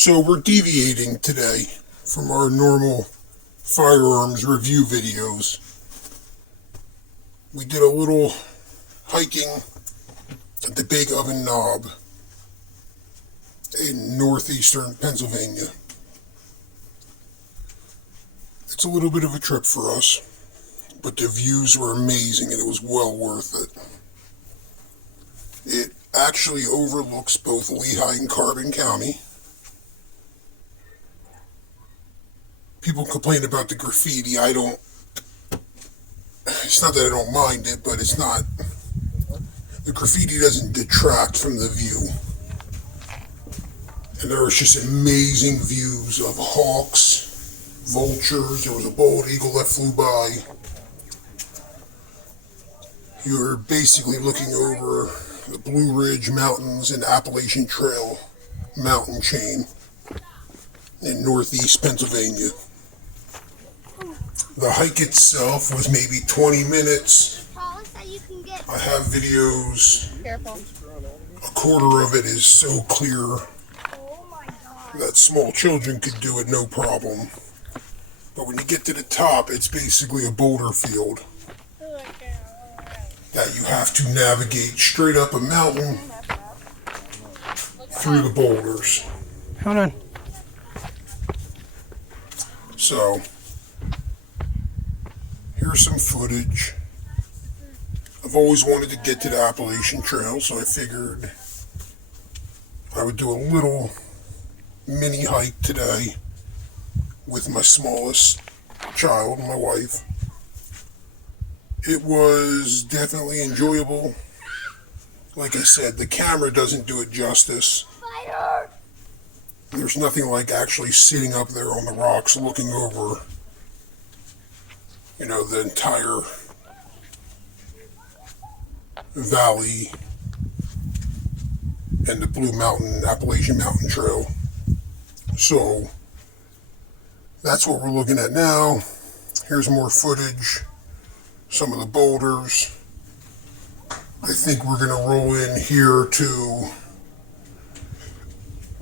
So we're deviating today from our normal firearms review videos. We did a little hiking at the Big Oven Knob in northeastern Pennsylvania. It's a little bit of a trip for us, but the views were amazing and it was well worth it. It actually overlooks both Lehigh and Carbon County. People complain about the graffiti. It's not that I don't mind it, but it's not, the graffiti doesn't detract from the view. And there was just amazing views of hawks, vultures. There was a bald eagle that flew by. You were basically looking over the Blue Ridge Mountains and Appalachian Trail mountain chain in northeast Pennsylvania. The hike itself was maybe 20 minutes. I have videos. A quarter of it is so clear that small children could do it no problem. But when you get to the top, it's basically a boulder field that you have to navigate straight up a mountain through the boulders. Hold on. So, here's some footage. I've always wanted to get to the Appalachian Trail, so I figured I would do a little mini hike today with my smallest child, my wife. It was definitely enjoyable. Like I said, the camera doesn't do it justice. There's nothing like actually sitting up there on the rocks looking over, the entire valley and the Blue Mountain, Appalachian Mountain Trail. So that's what we're looking at now. Here's more footage, some of the boulders. I think we're going to roll in here to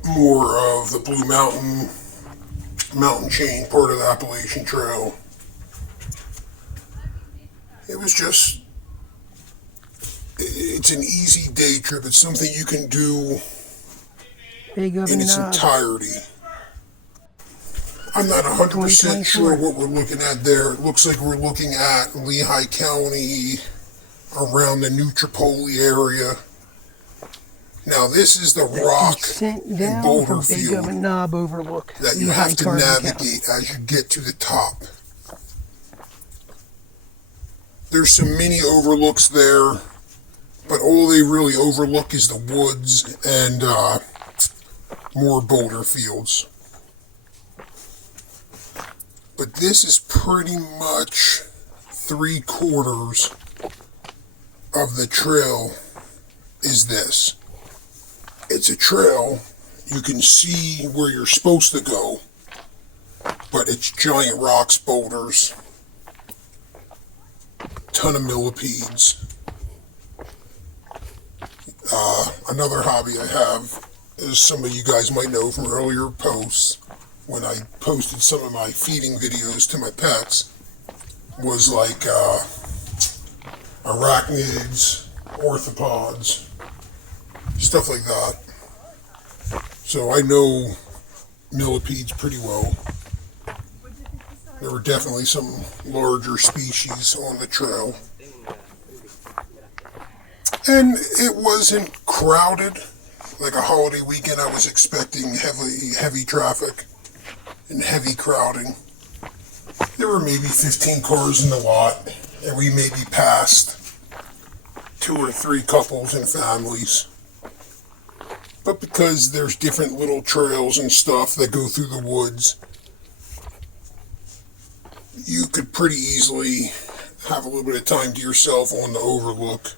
more of the Blue Mountain chain, part of the Appalachian Trail. It's an easy day trip. It's something you can do in its entirety. I'm not 100% sure what we're looking at there. It looks like we're looking at Lehigh County, around the New Tripoli area. Now this is the rock and boulder field that you have to navigate as you get to the top. There's some mini overlooks there, but all they really overlook is the woods and more boulder fields. But this is pretty much 3/4 of the trail is this. It's a trail. You can see where you're supposed to go, but it's giant rocks, boulders, ton of millipedes. Another hobby I have, as some of you guys might know from earlier posts, when I posted some of my feeding videos to my pets, was like arachnids, orthopods, stuff like that. So I know millipedes pretty well. There were definitely some larger species on the trail. And it wasn't crowded. Like a holiday weekend, I was expecting heavy traffic and heavy crowding. There were maybe 15 cars in the lot, and we maybe passed 2 or 3 couples and families. But because there's different little trails and stuff that go through the woods, you could pretty easily have a little bit of time to yourself on the overlook,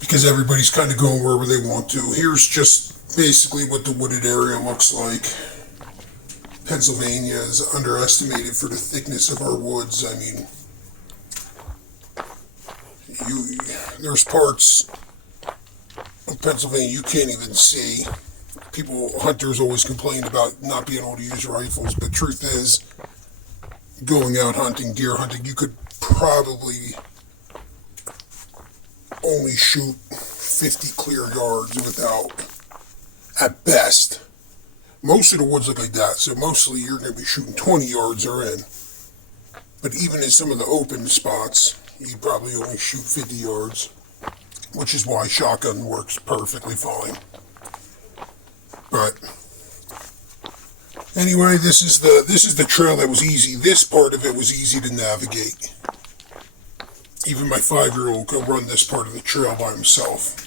because everybody's kind of going wherever they want to. Here's just basically what the wooded area looks like. Pennsylvania is underestimated for the thickness of our woods. I mean, there's parts of Pennsylvania you can't even see Hunters always complain about not being able to use rifles, but truth is, going out hunting, deer hunting, you could probably only shoot 50 clear yards without, at best. Most of the woods look like that, so mostly you're going to be shooting 20 yards or in. But even in some of the open spots, you probably only shoot 50 yards, which is why shotgun works perfectly fine. But anyway, this is the trail that was easy. This part of it was easy to navigate. Even my 5-year-old could run this part of the trail by himself.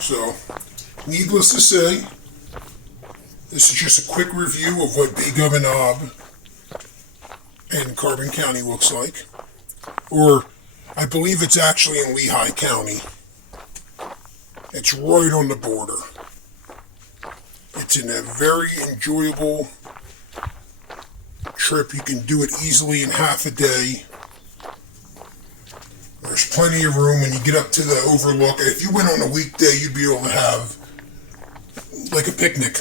So, needless to say, this is just a quick review of what Big Oven Knob in Carbon County looks like. Or, I believe it's actually in Lehigh County. It's right on the border. It's in a very enjoyable trip. You can do it easily in half a day. There's plenty of room when you get up to the overlook. If you went on a weekday, you'd be able to have like a picnic.